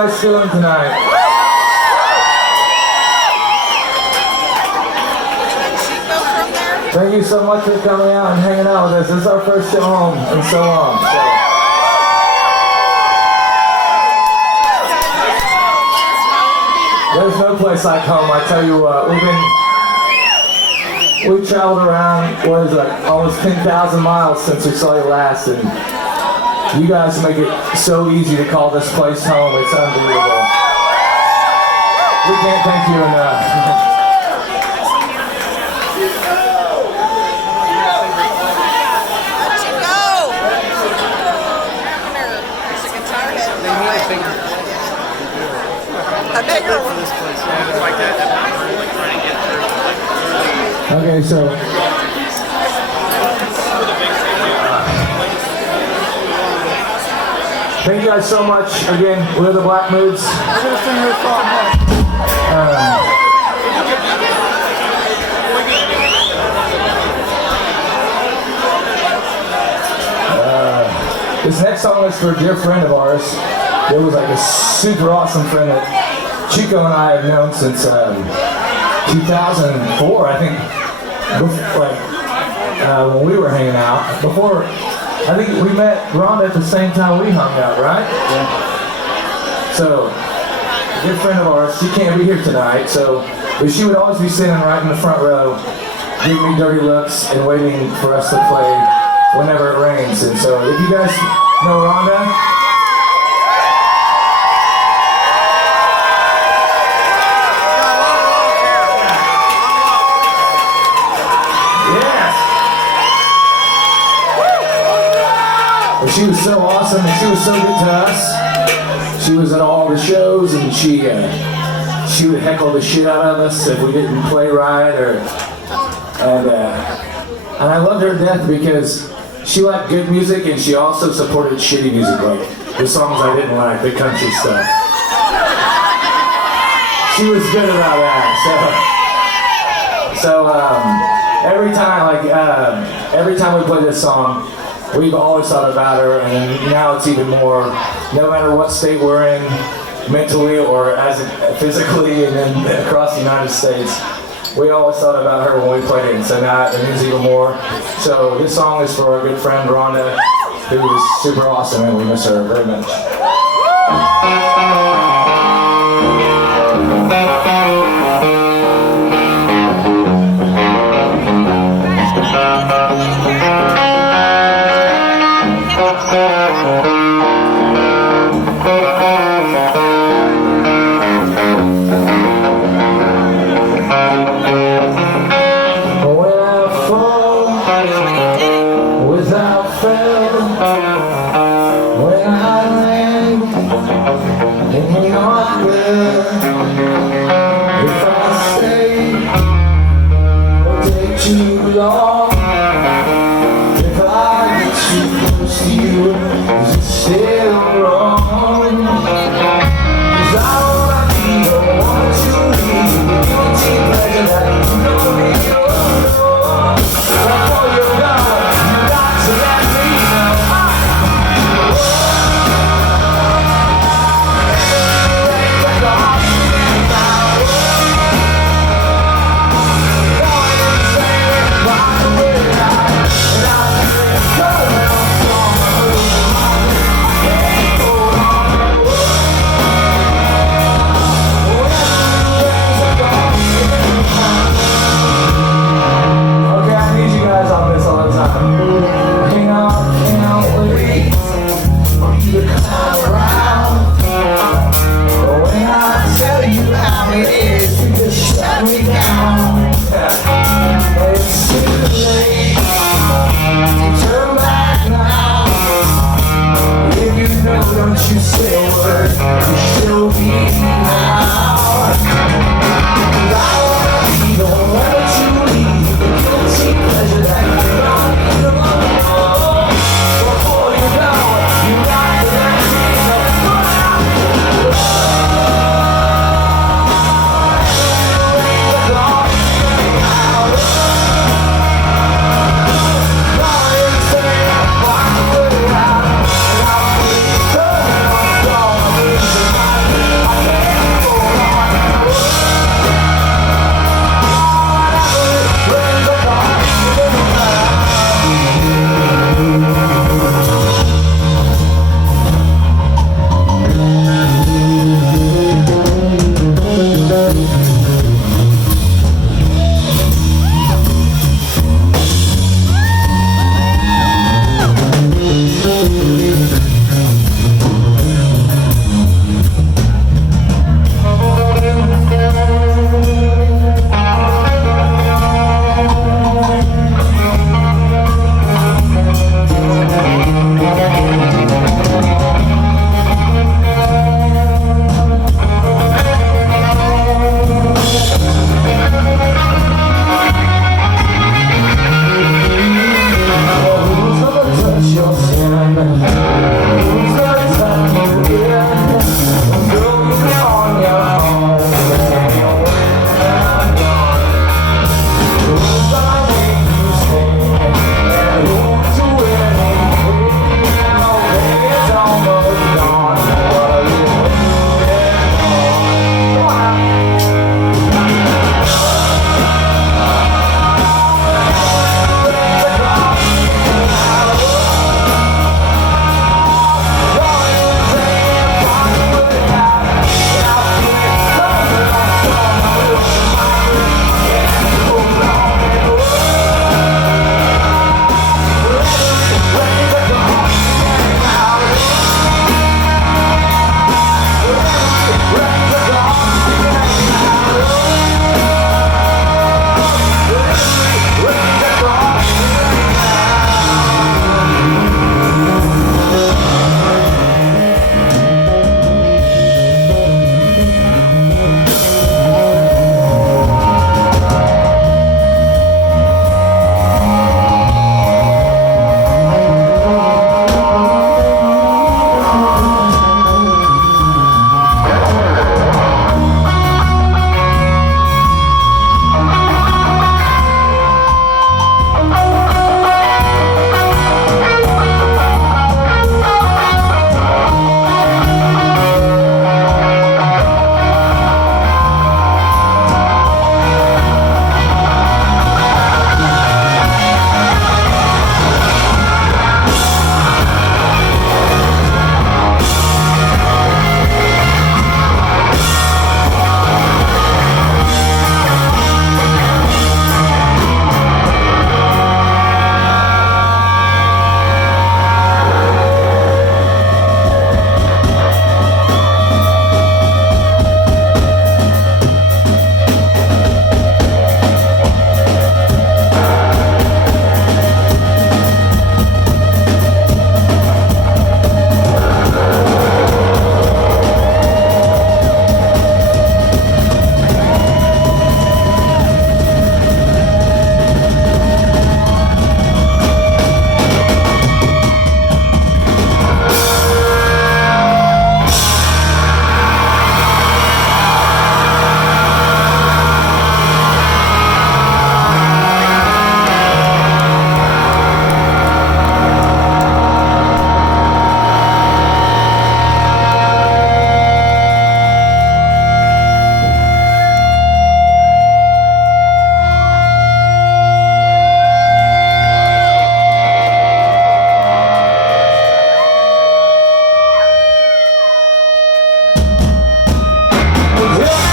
guys doing tonight? Thank you so much for coming out and hanging out with us. This is our first show home in so long. There's no place like home. I tell you what, we've traveled around, what is it, almost 10,000 miles since we saw you last, and you guys make it so easy to call this place home. It's unbelievable. We can't thank you enough. A bigger one. Okay, so thank you guys so much. Again, we're the Black Moods. This next song is for a dear friend of ours. It was like a super awesome friend that Chico and I have known since 2004, I think. When we were hanging out. Before, I think we met Rhonda at the same time we hung out, right? Yeah. So, a good friend of ours, she can't be here tonight, but she would always be sitting right in the front row, giving me dirty looks and waiting for us to play whenever it rains. And so, if you guys know Rhonda, she was so awesome and she was so good to us. She was at all the shows and she would heckle the shit out of us if we didn't play right, and I loved her to death because she liked good music and she also supported shitty music, like the songs I didn't like, the country stuff. She was good about that. So every time we play this song, we've always thought about her, and now it's even more, no matter what state we're in, mentally or physically, and then across the United States, we always thought about her when we played it, and so now it means even more. So this song is for our good friend Rhonda, who is super awesome, and we miss her very much. Without fail, when I land Yeah.